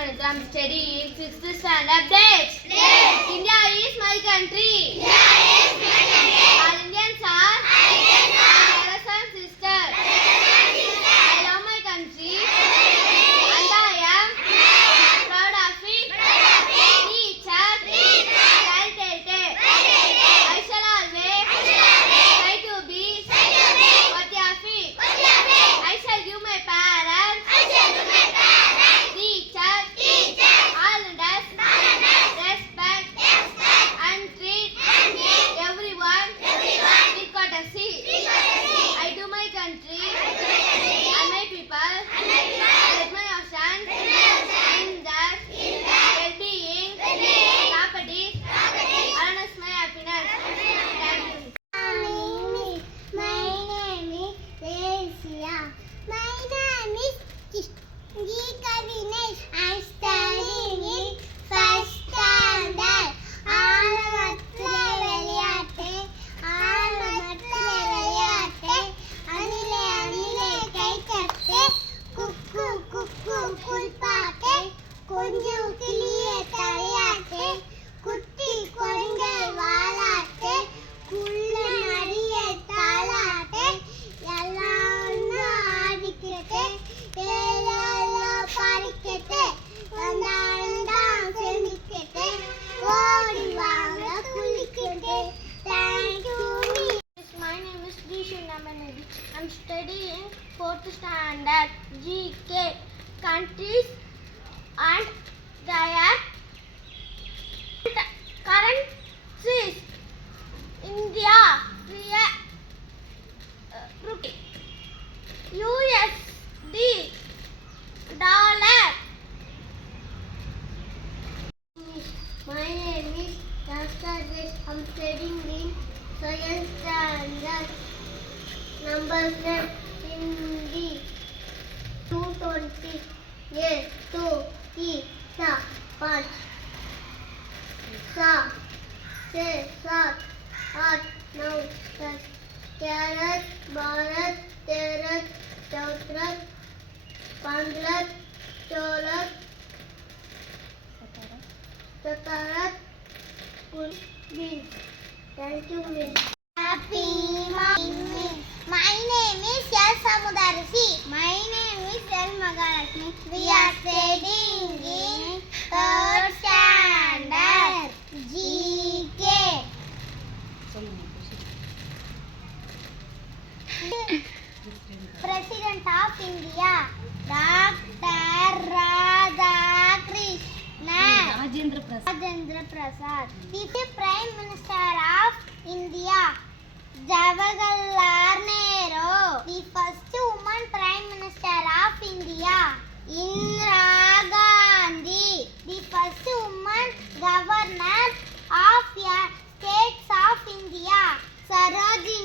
Monica. I'm studying 6th standard. Dates. India is my country. All Indians are brothers and sisters. I love my country and I am proud of it. Teacher, well-taken. I shall always try to be worthy of it. I shall give my parents, teachers, all others respect and treat everyone with courtesy. I do my country and my people with my ocean in that well-being, property, and my happiness. Thank you. My name is Resia. My name is Geeta Vinesh. I'm studying in first standard. ஆலமரத்திலே விளையாட்டு ஆலமரத்திலே விளையாட்டு அணிலே அணிலே கை தட்டு குக்கு குக்கு குல்பாட்டு கொஞ்சம் கிளியே தலையாட்டு குட்டி குரங்கள் வாலாட்டு குள்ள நரிய தாளாட்டு எல்லாம் ஆடிக்கிட்டு ஏழெல்லாம் பாடிக்கிட்டு வந்தாண்டாம் செஞ்சுக்கிட்டு ஓடி வாங்க குளிக்கிட்டு. Thank you. My name is Dishu Namanedi. I'm studying 4th standard GK. Countries and their currencies. India, rupee. USD, dollar. My name is Rastadesh. I'm studying in science standard. Number 7 Hindi. 220. Yes, 2, 3, 4, 5. 7, 7, 8, 9, 10. 11, 12, 13, 14, 15, 16, 17, 18. Thank you, Miss. Happy morning. My name is Yal Samudarshi. My name is Yal Magalakshmi. We are studying in 3rd standard GK. President of India, Dr. Rajendra Prasad. The Prime Minister of India, Jawaharlal Nehru. The first woman Prime Minister of India, Indira Gandhi. The first woman Governor of States of India, Sarojini